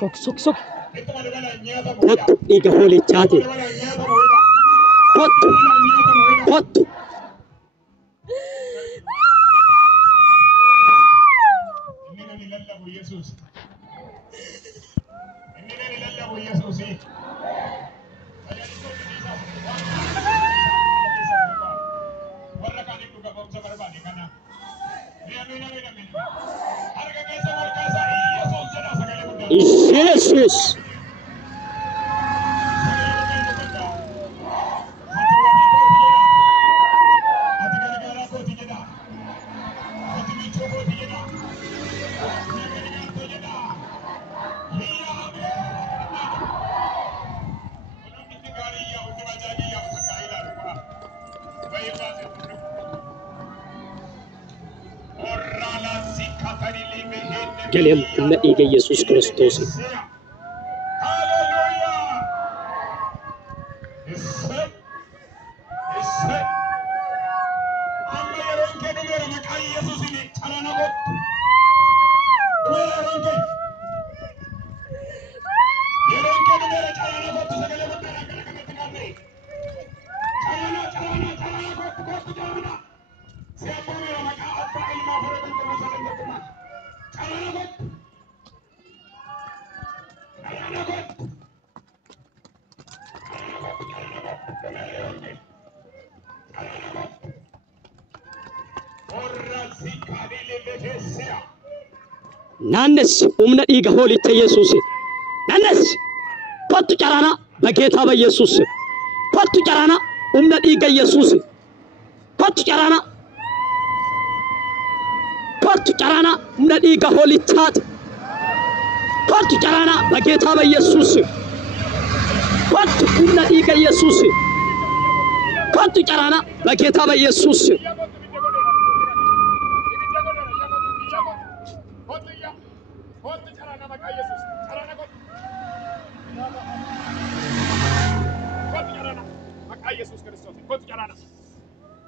Sok sok sok. Kottu dhiiga hoolichaati. Kottu. Kottu. Jesus. Geliam na iga Jesus Kristus. Nannes umna dhiiga hoolicha Yesuus. Nannes kottu carana bageeta ba Yesuus. Kottu carana umna dhiiga Yesuus. Kottu carana. Kottu carana umna dhiiga hoolichaati. Kottu carana bageeta ba Yesuus. Kottu umna dhiiga Yesuus. Kottu carana bageeta ba Yesuus.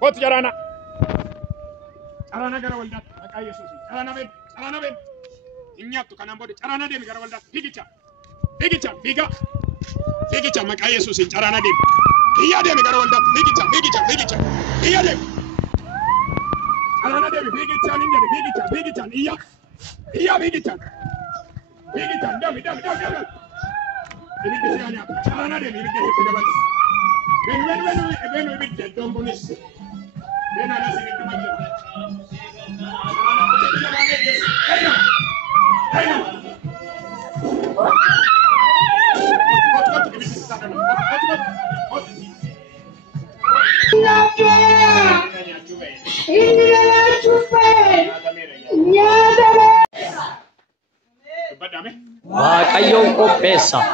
Kottu carana. Carana gara waldaatti maqaa Yesuus. Carana ben. Carana ben. Inyaattu kanaan booda carana deemi gara waldaatti. Fiigicha. Fiigicha. Fiiga. Fiigicha maqaa Yesuus. Carana deemi. Iyyaa deemi gara waldaatti. Fiigicha. Fiigicha. Fiigicha. Iyyaa deemi. Carana deemi. Fiigichaan hin jedhe. Fiigichaan. Fiigichaan. Iyyaa. Iyyaa fiigichaan. Fiigichaan. Deemi. Deemi. Deemi. Deemi. Ibiddi si aanyaa. Carana deemi. Ibiddi si dabali. Benu ibiddi dombunis. Benu ala si ibiddi malle. Waaqayyoo qopheessaa.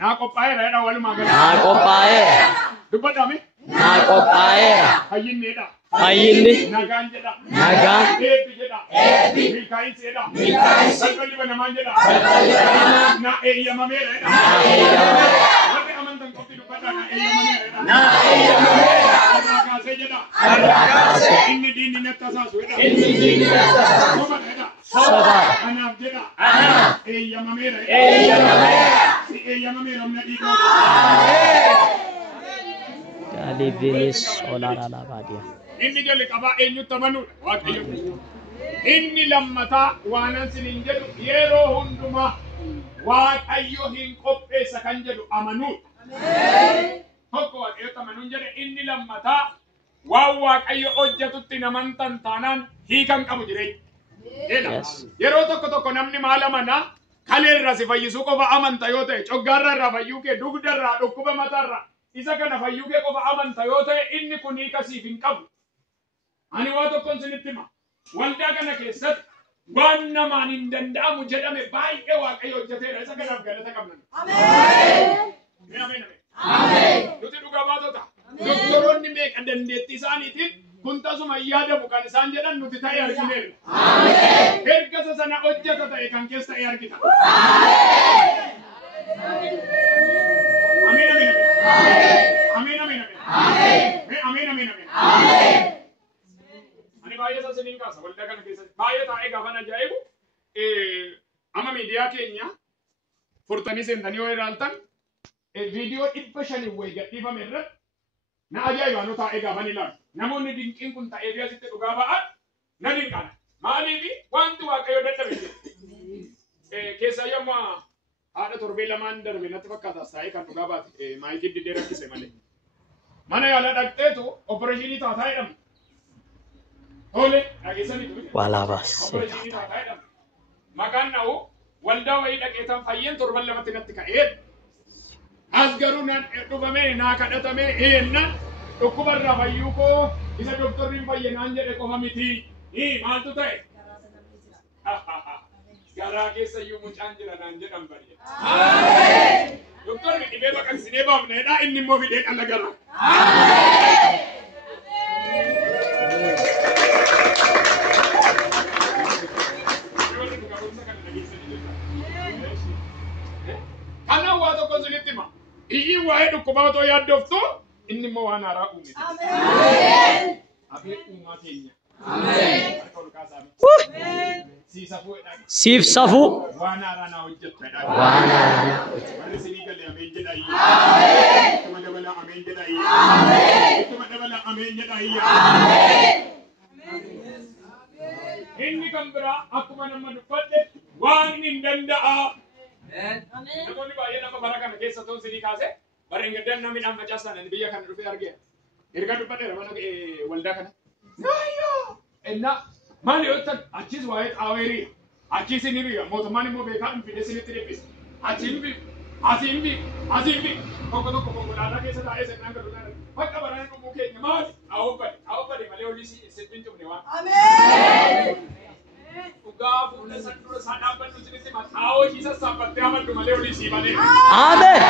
Naa qophaa'eera jedha walumaa gala. Naa qophaa'eera. Dubbadhaame. Naa qophaa'eera. Fayyinneedha. Fayyinni. Nagaan jedha. Nagaan. Eebbi jedha. Eebbi. Milkaa'insi jedha. Milkaa'insi. Balballi banamaan jedha. Balballi banamaan. Naa eeyyamameera jedha. Naa eeyyamameera. Warri amantan qofti dubbadhaa naa eeyyamameera jedha. Naa eeyyamameera. Har'aa kaasee jedha. Har'aa kaasee. Inni diinni natti tasaasu jedha. Inni diinni natti tasaasu. Sobadha jedha. Sobadha. Anaaf jedha. Anaaf. Eeyyamameera jedha. Eeyyamameera. Si eeyyamameera humna dhiigaa. Galibilis olaanaa labaadiya. Inni jalli qabaa eenyutti amanuudha Waaqayyo. Inni lammataa waanan sinin jedhu yeroo hundumaa Waaqayyo hin qopheessa kan jedhu amanuudha. Tokko Waaqayyotti amanuun jedhe inni lammataa waan Waaqayyo hojjetutti namantan taanaan hiikan qabu jireenya. Yeroo tokko namni maal amanaa kaleerraa si fayyisuu qofa amanta yoo ta'e coggaarraa irraa fayyuu kee dugdarraa dhukkuba mataarraa isa kana fayyuu kee qofa amanta yoo ta'e inni kun hiikasiif hin qabu. Ani waa tokkoon sinitti hima. Waldaa kana keessatti waan namaan hin danda'amu jedhame baay'ee Waaqayyo hojjeteera. Isa kanaaf galata qabna. Ameen. Ameen. Ameen. Nuti dhugaa baatota. Doktoroonni meeqa dandeettii isaaniitiin kun tasuma yaadamu kan isaan jedhan nuti ta'e argineerra. Ameen. Ergasa sana hojjeta ta'e kan keessa ta'e argita. Ameen. Ameen. Ameen. Ameen. Ameen. Ameen. Ameen. Ameen. Ameen. Ameen. Ameen. baay'ee isa siniin kaasa waldaa kana keessatti baay'ee taa'ee gaafan ajaa'ibu amma miidiyaa keenya furtanii seentanii yoo ilaaltan viidiyoo 500 wayii gadhiifame irratti na ajaa'ibaan taa'ee gaafan ilaalu namoonni dinqiin kun ta'ee fi asitti dhugaa ba'an na dinqana maaliif wanti waaqayyo dadhabe keessaa yomma haadha torbee lamaan darbe natti fakkaata taa'ee kan dhugaa baate maayikii diddee rakkise malee mana yaala dhaqxeetu opereeshinii taataa jedhamu. Ole, dhageessaniitu. Walaabas. Opereeshinii taataa jedhamu. Maqaan na'u waldaa wayii dhaqeetan fayyeen torban lamatti natti ka'ee. As garuu nan dhufamee naa kadhatamee eennan dhukkubarraa fayyuu koo isa doktorriin fayyanaan jedhe qofa miti. Maaltu ta'e? Garaa keessa iyyuu mucaan jira naan jedhan bari'e. Doktorri dhibee baqaqsinee baafneedha inni immoo fidee qalla gara. Kana waa tokko sinitti hima. Iyyi waa'ee dhukkubaa otoo yaaddoftu inni immoo waan haaraa uume. Abee uumaa keenya. Siif safuu. Waan haaraa naa hojjettadha. Waan haaraa. Warri sinii galee ameen jedhayyi. Ittuma dabala ameen jedhayyi. Ittuma dabala ameen jedhayyi. Inni kan biraa akkuma nama dubbadhe waan hin danda'a. Namoonni baay'ee nama bara kana keessa ta'u sinii kaase bara hin gaddan namni dhaan facaasan biyya kana dhufee argee. Erga dubbadheera mana waldaa kana. Naayyo! Enna maali yoo ta'an achis waa'ee xaaweerii achis ni biya mootummaan immoo beekaa hin fidee sinitti dhibbise. Achiin bi asiin bi asiin bi tokko tokko konkolaataa keessa taa'ee sennaan gadu laala. Bakka baraan dhumuu keenya maali? Awwabbade malee olii sittiin cufne waan. Ameen! Dhugaa fuula sandura isaa dhaabbannu sinitti maxaa'oo ishii sassaabbattee amaddu malee olii sii malee. Ameen.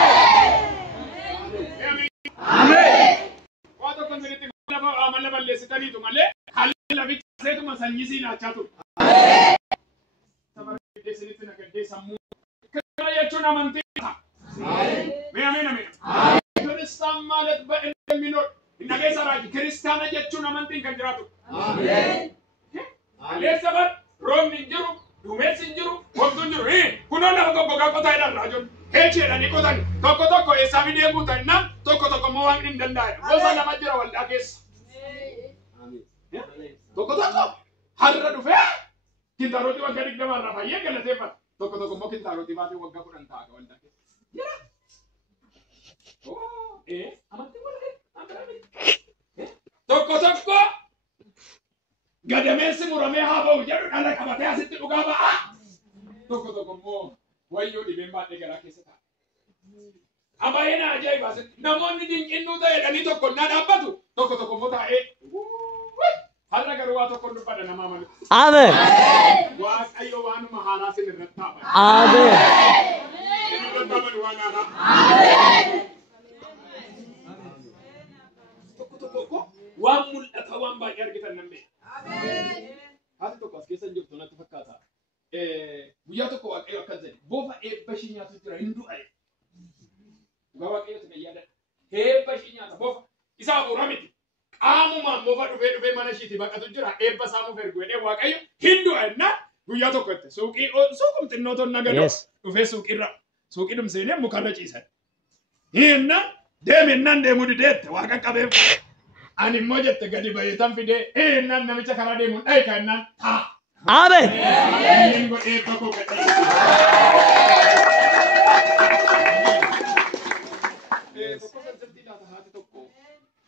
Ameen. Waa tokko sinitti amala balleessitaniitu malee haalli laficha seetuma sanyisii laachaa ture. Tabaree sinitti nagaddee sammuu. Kana jechuun amantii ta'a. Ameen. Kiristaan maalat ba'e minoo. Inna keessa raaji kiristaana jechuun amantiin kan jiraatu. Aleessa bar roobni hin jiru, duumessi hin jiru, wantuun jiru. Kunoo lafa goggogaa qotaa jedhan raajoon. Heechi jedhanii qotan tokko tokko eessaa fidee guutan nam tokko tokko immoo waan hin danda'e. Gosa lama jira waldaa keessa. Tokko tokko har'a dhufee kintaarootii waggaa 20 irraa fayyee galateeffata. Tokko tokko immoo kintaarootii baatee waggaa 10 ta'a waldaa keessa. Jira. Tokko tokko gadameessi muramee haa ba'u jedhu dhala qabatee asitti dhugaa ba'a. Tokko tokko immoo wayyoo dhibeen baadhee garaa keessa ta'a. Abaayeen ajaa'iba namoonni dinqinnuu ta'edhanii tokko na dhaabbatu tokko tokko immoo taa'ee har'a garuu waa tokko dubbadha namaa malu. Ameen. Waaqayyo waanuma haaraa sin irratti ta'a. Ameen. Sin irratti ta'a waan haaraa. Tokko tokko waan mul'ata waan baay'ee argitan nan beeka. Haati tokko as keessa jirtu natti fakkaata. Guyyaa tokko waaqayyo akkas jedhe bofa eebba ishii nyaatu jira hin du'a. Dhugaa waaqayyooti kan yaadadha. Eebba ishii nyaata bofa isaa hafuura miti. Qaamumaan bofa dhufee mana ishiitii baqatu jira eebba saamuuf ergu jedhee waaqayyo hin du'a jenna guyyaa tokko itti suuqum xinnoo tonna gadoo dhufee suuqii dhumseenee mukarra ciisan. Hinna deemennaan deemuu dideette waaqa qabeef ani immoo jette gadi bayeetan fidee hinnaan namicha karaa deemuun dhaayika jennaan taa. Ameen. Inni godhee bakoo gadhiisa. Tokko sansartii laata haati tokko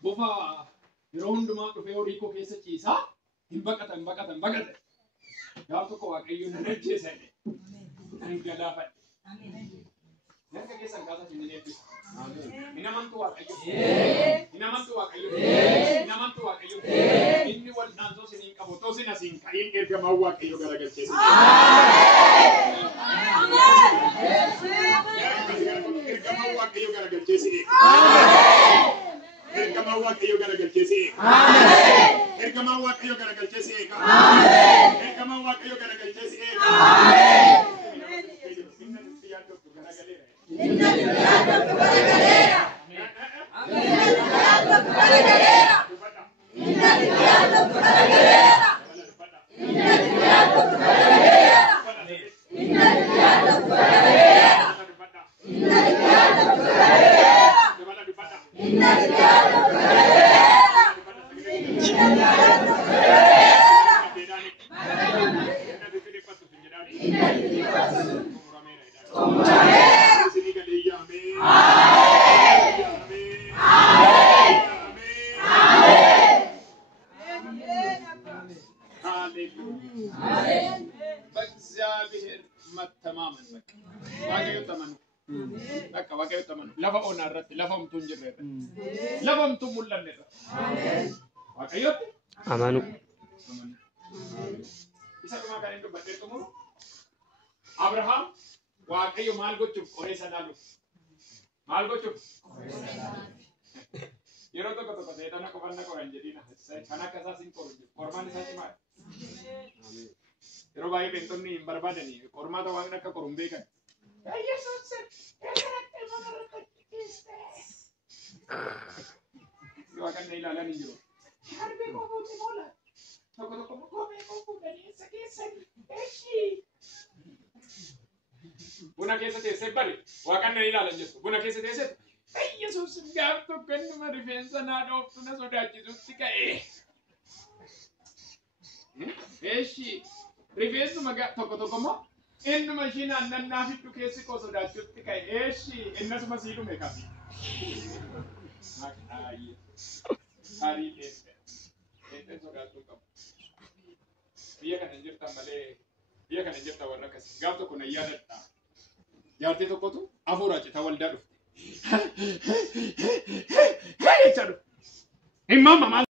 bofa yeroo hundumaa dhufee horii koo keessa ciisaa hin baqatan. Gaaf tokko waaqayyo nan ajjeesa jedhe. Nan galaafadhe. Nyaata keessan kaasaa hin eebbisa. Hin amantu waaqayyo. Inni wal dhaantoo siniin qabu too sin asiin ka'iin ergamaa waaqayyo garagalcheessa. Ergamaa waaqayyo garagalcheessa. Ergamaa waaqayyo garagalcheessa. Ergamaa waaqayyo garagalcheessa. Ergamaa waaqayyo garagalcheessa. በእግዚአብሔር መተማመን በቃ waaqayyo ተመኑ በቃ waaqayyo ተመኑ lafa onaa irratti lafamtu hin jirre lafamtu mul'anne waaqayyo amanu isa dhuma kan hin dubbadhee xumuru Abrahaam waaqayyo maal gochuuf qoreessa dhaalu maal gochuuf yeroo tokko seetana qofanna qoran jedhina kan akka isaas hin qoru qormaan isaa cimaa yeroo baay'ee beentonni hin barbaadanii qormaata waan akka qoru hin beekan Waaqayyo ilaalan hin jiru harbee qofuutti moola tokko kophee qofuudhaan eessa keessan eeshi buna keessa teessee bari Waaqayyo ilaalan jettu buna keessa teessee Yesuus gaaf tokko innuma rifeensa naa dhooftu na sodaachisutti ka'e eeshi rifeensuma tokko immoo innuma ishii naannannaa fiddu keessi koo sodaachuutti ka'e eeshi innasuma sii dhume kafi Hari ente sodaachuu qabu biyya kana jirtan malee biyya kana jirtan warra akkasii gaaf tokko na yaadadha jaartii tokkotu afuura cita waldaa dhufte jecha dhufe himama